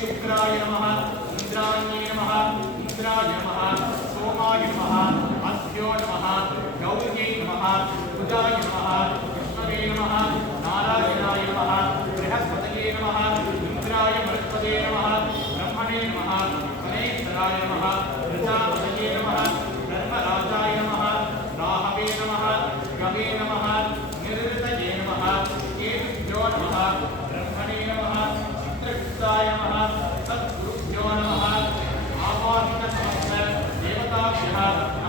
शुक्राय नमः इंद्राण्ये नमः इंद्राय नमः सोमाय नमः अभ्यो नमः गौर्यै नमः बुधाय नमः विष्णवे नमः नारायणाय नमः बृहस्पतये नमः इंद्राय बृहस्पते नमः ब्रह्मणे नमः गणेश्वराय नमः प्रजापतये नमः धर्मराजाय नमः राहवे नमः गवे नमः निरृतये नमः केतुभ्यो नमः ब्रह्मणे नमः चित्रगुप्ताय नमः सद्गुरुभ्यो नमः आवाहित समस्त देवताभ्यः